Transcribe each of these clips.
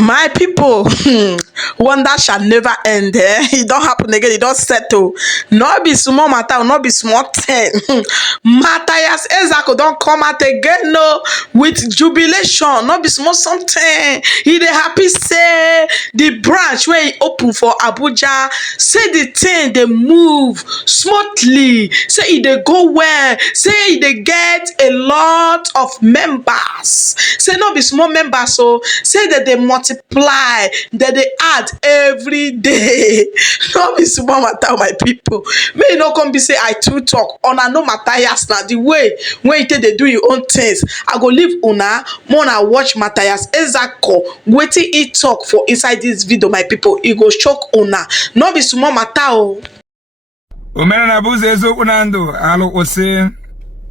My people, wonder shall never end. It don't happen again. It don't settle. Not be small matter, not be small thing. Mathias Ezeaku don't come out again, no, with jubilation. Not be small something. He dey happy say the branch where he open for Abuja. Say the thing they move smoothly. Say it they go well. Say it they get a lot of members. Say not be small members, so say that they multiply, that they add every day. No be small matter, my people. May you not come be say I too talk. Una no Mathias now. The way when you take they do your own things. I go leave una more na watch Mathias Ezeaku. Wetin he talk for inside this video, my people. He go shock una. No be small matter. Omena na buze ezoku nando alo ose.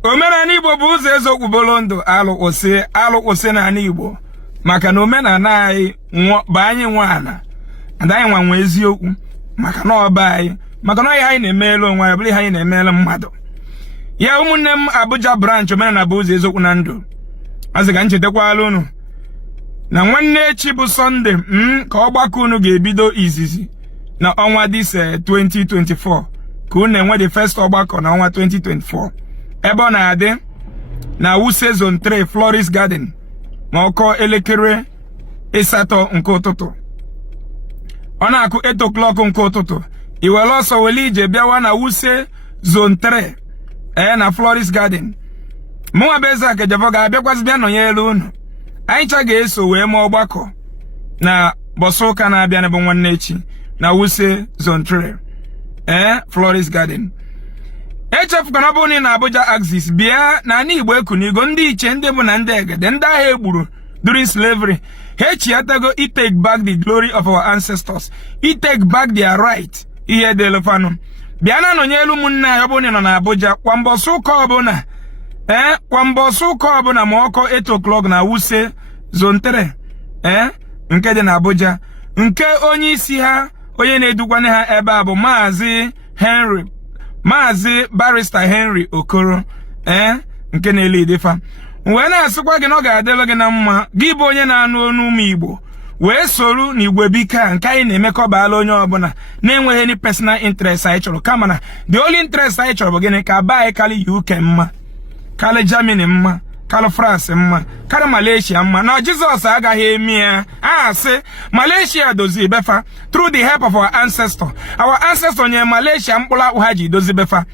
Omena na Igbo buze ezoku bolondo alo ose na Igbo. Maka na omena na anyị banye nwana andanye nwa nwe eziokwu maka na oba anyị maka na anyị na-emele onwe anyị bụrụ anyị na-emele mmadụ ya ụmụnne m Abuja branch omena na buze ezoku na ndụ azị ga nchetekwala unu na nwanne echi bụ Sunday ka ọgbakọ unu ga-ebido izizi na ọnwa dis 2024 ka unu enwe the first ọgbakọ na ọnwa 2024 ebe ọ na-adị na Wuse Zone 3 Florist Garden ma ọkọ elekere ịsatọ nke ụtụtụ ọ na-akụ 8 o'clock nke ụtụtụ iwere ọsọ wele ije bịawa na Wuse Zone 3 na Florist Garden mụnwa bụ Ezeaku Ejefo ga-abịakwazi bịa nọnyere unu anyị cha ga-eso wee mee ọgbakọ na bọsụ ụka na-abịa n'ebe nwanne echi na Wuse Zone 3 Florist Garden echefukwana bụ na Abuja axis bịa na ana Igbo ekunigo ndị iche ndị bụ na ndị egede ndị agha egburu during slavery ha echiatago take back the glory of our ancestors, take back their right ihe delofanu bịa na nọnyelu ụmụnne anyị ọbụla nọ na Abuja kwa mbọsụ ụka ọbụla kwa mbọsụ ụka ọbụla ma ọkọ 8 o'clock na Wuse Zone 3 nke dị na Abuja nke onye isi ha onye na-edukwane ha ebe a bụ Maazị Barrister Henry Okoro nke na-ele idefa wee na-asịkwa gị na ọ ga-adịlụ gị na mma gị bụ onye na-anụ onu ụmụ Igbo wee soro n'igwe bika nke anyị na-emekọbala onye ọbụla na-enweghị any personal interest anyị chọrọ kama na the only interest anyị chọrọ bụ gịnị ka ba anyị kali UK mma kali Germany mma kali France mma kali Malaysia mma na Jizọs agaghị eme ya asị Malaysia dozie befa through the help of our ancestor nye Malaysia mkpụrụ akpụ ha ji dozie befa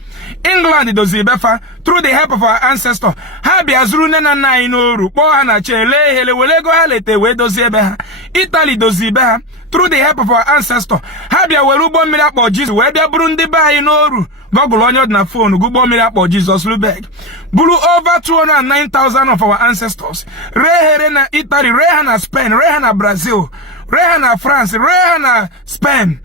England dozie befa through the help of our ancestor ha bịa zuru nne na nna anyị n'oru kpọọ ha na chele hele wele ego ha lete wee dozie ebe ha Italy dozie be ha through the help of our ancestor ha bịa were ụgbọ mmiri akpọ Jesus wee bịa bụrụ ndị be anyị n'oru gọgụlụ onye dị na fonu ụgbọ mmiri akpọ Jesus Lubeg bụrụ over 209,000 of our ancestors rehere na Italy ree ha na Spain ree ha na Brazil ree ha na France ree ha na Spain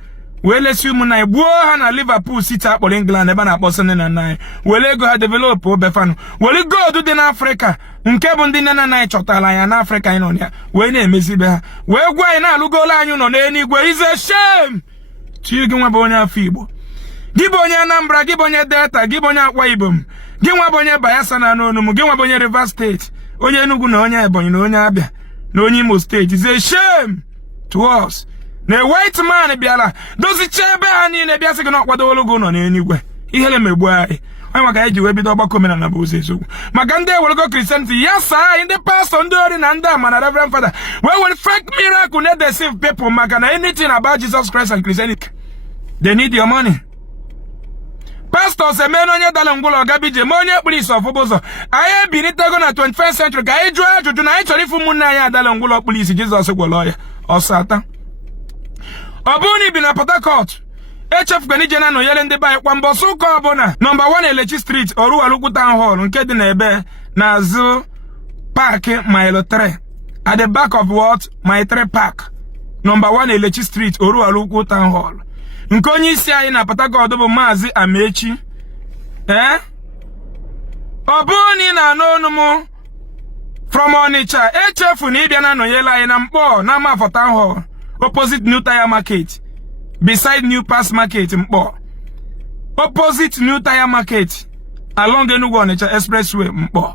wee lesi ụmụnna anyị gbuo ha na Liverpool City akpọrọ England ebe na-akpọsị nne na nna anyị were ego ha develop obefanu were gold dị n'Africa nke bụ ndị nne na nna anyị chọtara anya n'Africa anyị nọ ya wee na-emezibe ha wee gwa anyị na-alụgola anyị nọ n'eluigwe is a shame chi gị nwa bụ onye afọ Igbo gị bụ onye Anambra gị bụ onye Delta gị bụ onye Akwa Ibom gị nwa bụ onye Bayelsa na n'Onum gị nwa bụ onye Rivers State onye Enugu na onye Ebonyi na onye Abia na onye Imo State is a shame to us na white man bịala dozicha ebe ha niile bịa sị gị na ọkwadowolo gị nọ n'eluigwe ihere megbu anyị onye maka anyị ji wee bido ọgbakọ omenala bụ ụzọ eziokwu maka ndị ewelego Christianity ya saa anyị ndị pastọ ndị ori na ndị ama na Reverend Father wee were fake miracle na deceive people maka na anything about Jesus Christ and Christianity they need your money. Pastors emena onye dala ngwụlọ gabije ma onye kpụrụ isi ọfụbụ ụzọ anyị ebinitego na 21st century ka anyị jụọ ajụjụ na anyị chọrọ ifu ụmụnne anyị adala ngwụlọ kpụrụ isi Jizọs gwọrọ ya ọsọ ata ọ bụrụ na ibi na Port Harcourt echefukwana ije na nọnyere ndị be anyị kwa mbọsụ ụka ọbụla nọmba 1 Elechi Street Oruwalukwu Town Hall nke dị n'ebe n'azụ paakị Mile 3 at the back of what Mile 3 Park nọmba 1 Elechi Street Oruwalukwu Town Hall nke onye isi anyị na Port Harcourt bụ Maazị Amechi ọ bụrụ na ị na-anụ onu m from Onitsha echefu na ịbịa na nọnyere anyị na Mkpọ na Amafọ Town Hall opposite New Tire Market beside New Pass Market Mkpọ opposite New Tire Market along Enugu Onitsha Expressway Mkpọ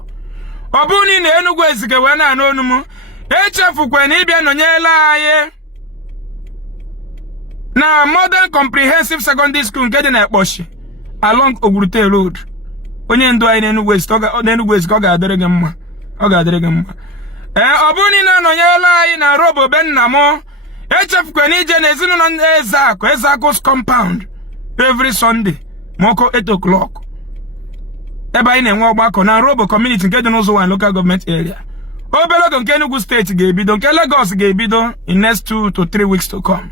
ọ bụrụ na ị na Enugu Ezike wee na-anụ onu m echefukwe na ịbịa nọnyela anyị na Modern Comprehensive Secondary School nke dị na Ekposhi along Ogwurute Road. Onye ndu anyị n'Enugu West ka ọ ga-adịrị gị mma. Ọ ga-adịrị gị mma. Ọ bụrụ na ị na-anọnyela anyị na Robo be nna m, echefukwe na ije na ezinụlọ Ezeaku's compound every Sunday ma ọkụ 8 o'clock. Ebe anyị na-enwe ọgbakọ na Robo community nke dị n'ụzọ 1 local government area. Obere oge nke Enugu State ga-ebido, nke Lagos ga-ebido in next 2 to 3 weeks to come.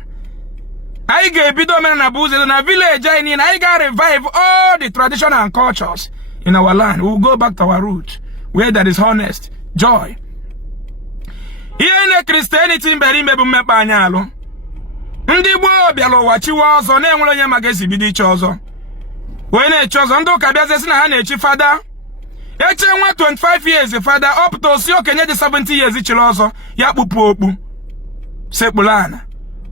I ga-ebido mere na buze na village anyị niile. I ga revive all the tradition and cultures in our land. We will go back to our roots where there is honest joy. Ihe na Christianity mbere ime bụ mmekpa anya alụ. Ndị gboo bịara ụwa chiwa ọzọ na-enwere onye maka esi bido iche ọzọ. Wee na-eche ọzọ ndị ụka bịazie sị na ha na-echi fada. Eche nwa 25 years fada up to si okenye dị 70 years chiri ọzọ ya kpupu okpu sekpuru ana.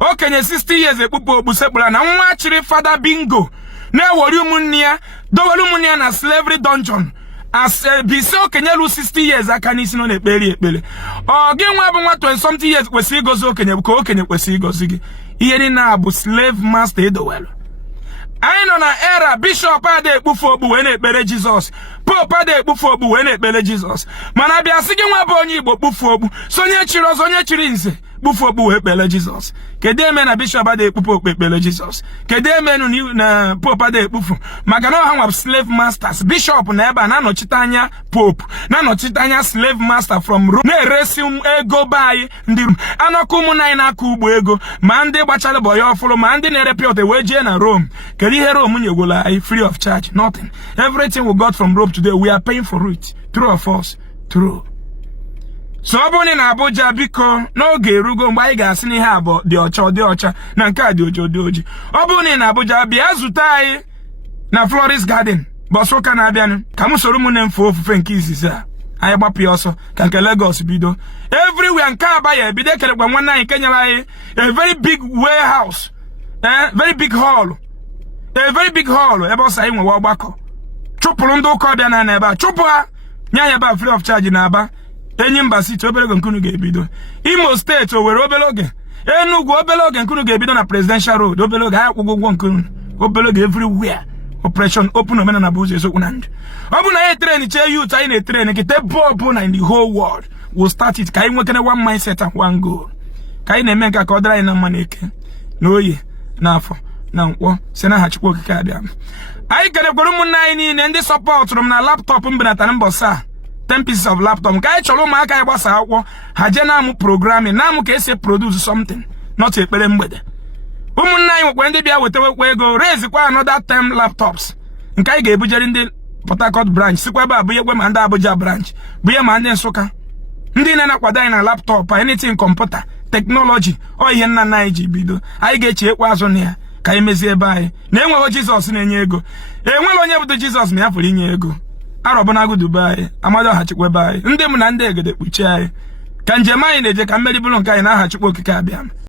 Okenye 60 years ekpupu okpu sekpuru ana. Nwa chiri fada bingo na-ewori ụmụnne ya dowere ụmụnne ya na slavery dungeon as bisi okenye lu 60 years aka n'isi nọ na-ekpere ekpere. Ọ gị nwa bụ nwa 20 something years kwesịrị igozi okenye ka okenye kwesịrị igozi gị. Ihe niile bụ slave master edowelu. Anyị nọ na era bishop ada ekpufu okpu wee na-ekpere Jizọs, pope ada ekpufu okpu wee na-ekpere Jizọs, mana bịa sị gị nwa bụ onye Igbo kpufu okpu, so onye chiri ọzọ onye chiri nze kpufu okpu wee kpere Jizọs. Kedu eme na bishop ada ekpufu okpu ekpere Jizọs? Kedu eme na pope ada ekpufu? Maka na ha nwa slave masters. Bishop na ebe a na-anọchite anya pope, na-anọchite anya slave master from Rome, na-eresi ego be anyị ndị anọkụ ụmụnna anyị na-akọ ugbo ego, ma ndị gbachara bụ ya ọfụrụ, ma ndị na-erepịa ote wee jee na Rome. Kedu ihe Rome nyegwola anyị free of charge? Nothing. Everything we got from Rome today, we are paying for it. True or false? True. So ọ bụrụ na Abuja biko n'oge erugo mgbe anyị ga-asị na ihe abụọ dị ọcha na nke a dị oji. Ọ bụrụ na Abuja bịa zute anyị na Florist Garden bọsụ ụka na-abịanụ ka m soro ụmụnne m fee ofufe nke izizi a. Anyị gbapụ ya ọsọ ka nke Lagos bido. Everywhere nke Aba ya ebido ekerekwa nwanne anyị nke nyere anyị a very big warehouse, very big hall, a very big hall ebe ọsọ anyị nwewe ọgbakọ. Chụpụrụ ndị ụka ọbịa na ebe a, chụpụ ha nye anyị ebe a free of charge na Aba. Enyimba City obere oge nkunu ga-ebido. Imo State Owerri obere oge. Enugu obere oge nkunu ga-ebido na Presidential Road obere oge. Anyị kwụgwọ ụgwọ nkunu obere oge everywhere. Operation Open Omenala bụ ụzọ eziokwu na ndụ. Ọ bụ na anyị train chee youth anyị na-train kite bọọbụ na in the whole world. We'll start it ka anyị nwekere one mindset and one goal. Ka anyị na-eme nke ka ọ dịrị anyị na mma n'eke na oyi n'afọ na nkwọ si na Chukwu okike abịa. Anyị kenekwara ụmụnne anyị niile ndị sọpọtụrụ m na laptọpụ m benatara mbọsị a 10 pieces of laptop. Ka anyị chọrọ ụmụaka anyị gbasa akwụkwọ ha je na-amụ programming, na-amụ ka esi produce something, not ekpere mgbede. Ụmụnne anyị nwekwa ndị bịa wetewekwa ego raise-kwa another 10 laptops nke anyị ga-ebujere ndị Port Harcourt branch, sikwa ebe a bụ ihe ma ndị Abuja branch, bụ ihe ma ndị Nsụka. Ndị na-akwado anyị na laptop, anything computer technology, ọ ihe nna anyị ji bido. Anyị ga-echekwa azụ na ya ka anyị mezie ebe anyị na-enweghị Jizọs na-enye ego. Enwere onye bụ Jizọs na ya fụrụ inye ego. Arọbụnagụ Dubai amado aha Chukwu ebe anyị ndị m na ndị egede kpuchie anyị ka njem anyị na-eje ka mmeri bụrụ nke anyị na aha Chukwu okike abịa.